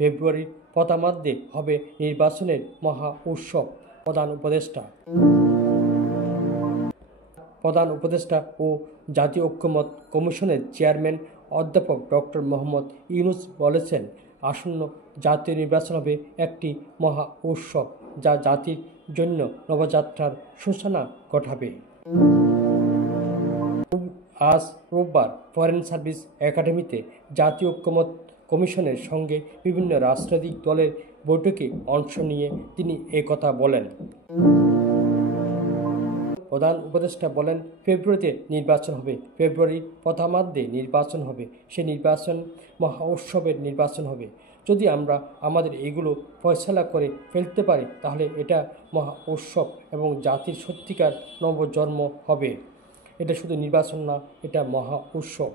ফেব্রুয়ারির প্রথমার্ধে হবে নির্বাচনের মহা উৎসব। প্রধান উপদেষ্টা ও জাতীয় ঐক্যমত্য কমিশনের চেয়ারম্যান অধ্যাপক ডক্টর মোহাম্মদ ইউনূস বলেছেন, আসন্ন জাতীয় নির্বাচন হবে একটি মহা উৎসব, যা জাতির জন্য নবযাত্রার সূচনা ঘটাবে। আজ রোববার ফরেন সার্ভিস একাডেমিতে জাতীয় ঐক্যমত্য কমিশনের সঙ্গে বিভিন্ন রাজনৈতিক দলের বৈঠকে অংশ নিয়ে তিনি একথা বলেন। প্রধান উপদেষ্টা বলেন, ফেব্রুয়ারিতে নির্বাচন হবে, ফেব্রুয়ারির প্রথমার্ধে নির্বাচন হবে, সে নির্বাচন মহা উৎসবের নির্বাচন হবে। যদি আমরা আমাদের এগুলো ফয়সালা করে ফেলতে পারি, তাহলে এটা মহা উৎসব এবং জাতির সত্যিকার নবজন্ম হবে। এটা শুধু নির্বাচন না, এটা মহা উৎসব।